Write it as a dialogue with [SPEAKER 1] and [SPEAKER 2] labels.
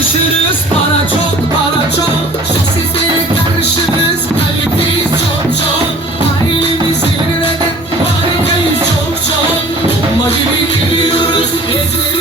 [SPEAKER 1] yarışırız Para çok para çok. Sosislere karışırız Kaliteyiz çok çok. Ailemiz zirvede Harikayız çok çok. Bomba gibi geliyoruz Gezeriz